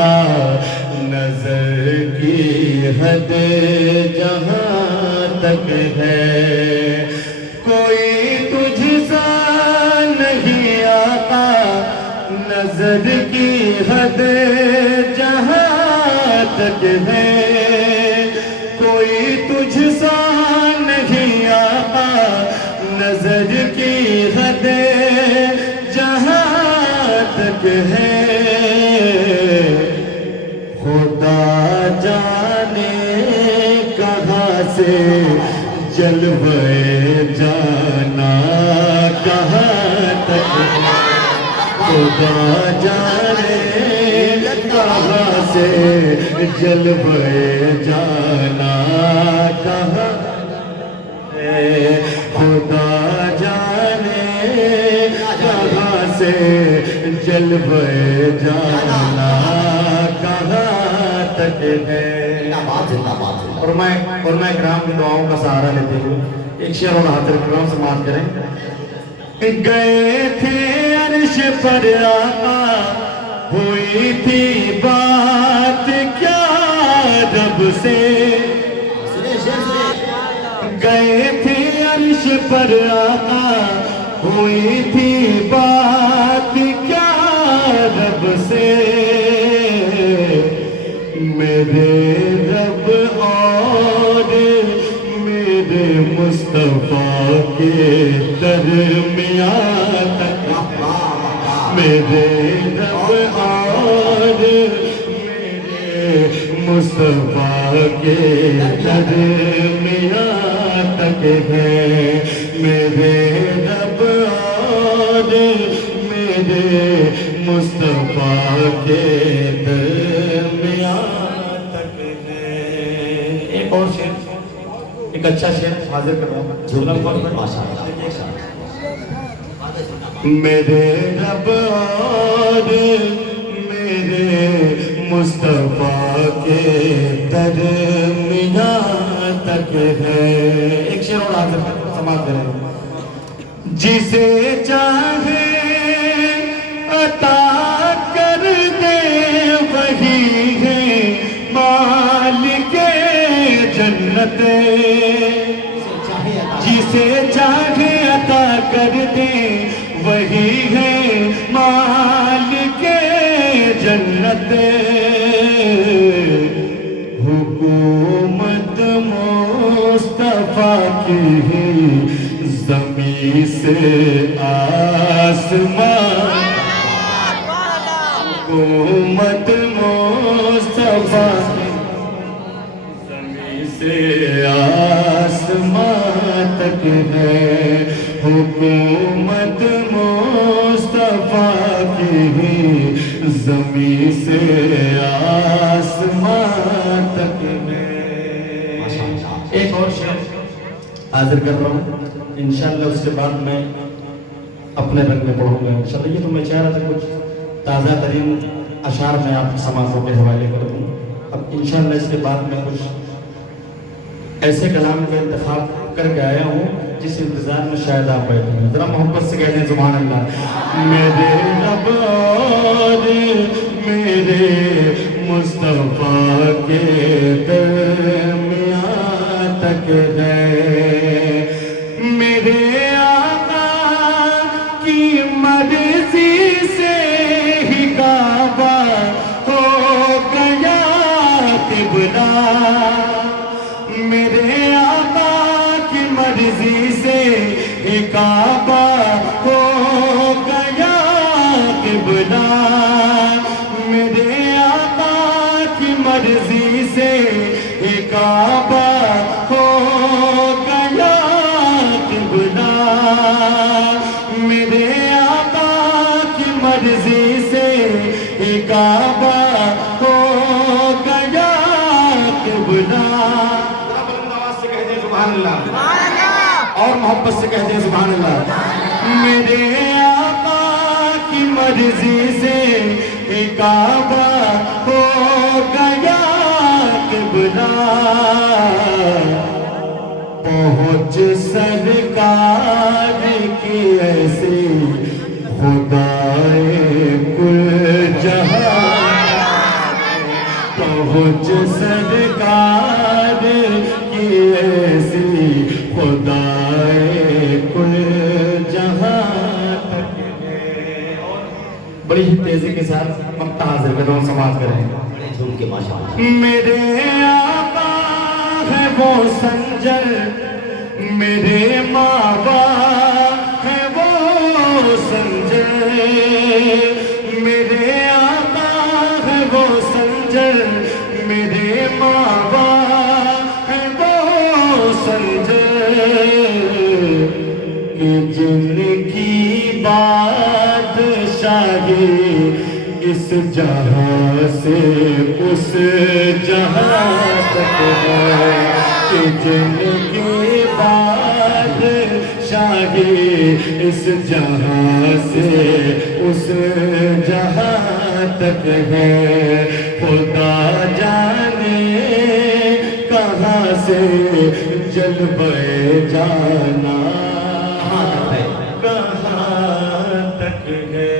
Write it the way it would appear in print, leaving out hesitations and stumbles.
آقا نظر کی حد جہاں تک ہے کوئی تجھ سا نہیں آقا نظر کی حد جہاں تک ہے کوئی تجھ سا نہیں آقا نظر کی حد جہاں تک ہے خدا جانے کہاں سے جلوے جانا کہاں تک ہے خدا جانے کہاں سے جلوے جانا کہاں ہے خدا جانے کہاں سے جلوے جانا کہاں تک ہے اور میں کرام کی دعاؤں کا سہارا لیتے ہوئے ایک شعر اور حاضر کرام سماعت کریں گئے تھے عرش پر آقا ہوئی تھی بات کیا رب سے گئے تھے عرش پر آقا ہوئی تھی بات کیا رب سے میرے رب اور میرے مصطفیٰ کے درمیان تک میرے رب اور میرے مصطفیٰ کے درمیان تک ہے میرے رب اور میرے مصطفیٰ کے درمیان تک ہے ایک اور شعر ایک اچھا شعر حاضر کر رہا ہوں میرے رب اور میرے مصطفیٰ کے درمیان تک ہے ایک شعر اور حاضر سماعت کریں جسے چاہے عطا کر دے وہی ہے مالک جنت جسے چاہے عطا کر دے وہی ہے مالک جنت حکومت مصطفیٰ کی زمین سے آسمان حکومت مصطفیٰ کی زمین سے آسمان تک ہے حکومت مصطفیٰ کی زمین سے آسمان تک ہے ایک اور شعر حاضر کر رہا ہوں انشاءاللہ اس کے بعد میں اپنے رنگ میں پڑھوں گا انشاءاللہ یہ تو میں چاہ رہا تھا کچھ تازہ ترین اشعار میں آپ سماعتوں کے حوالے کروں اب انشاءاللہ اس کے بعد میں کچھ ایسے کلام کا انتخاب کر کے آیا ہوں جس انتظار میں شاید آپ بیٹھے ہیں ذرا محبت سے کہتے ہیں سبحان اللہ میرے رب اور میرے مصطفیٰ کے درمیان تک ہے میرے آقا کی مرضی سے ہی کعبہ ہو گیا قبلہ میرے آقا کی مرضی سے ہی کعبہ ہو گیا قبلہ میرے آقا کی مرضی سے ہی کعبہ ہو گیا قبلہ میرے آقا کی مرضی سے ہی کعبہ ہو گیا قبلہ اور محبت سے کہتے ہیں سبحان اللہ میرے آقا کی مرضی سے کعبہ ہو گیا قبلہ پہنچ سرکار کی ایسی خدائے کل جہاں مجھ سرکار کی ایسی خدائے کل جہاں تک ہے. اور بڑی ہی تیزی کے ساتھ مقطع حاضر کر رہا ہوں، سماعت کریں. بڑے جھوم کے ماشاءاللہ. میرے آقا ہے وہ سنجر، میرے ماں باپ ہے وہ سنجر. میرے آقا ہے وہ سنجر، میرے ماں باپ ہے وہ سنجر، کہ جن کی بادشاہی اس جہاں سے اس جہاں تک ہے، کہ جن کی بادشاہی اس جہاں سے اس جہاں تک ہے. خدا جانے کہاں سے جلوہ جانا کہاں تک ہے.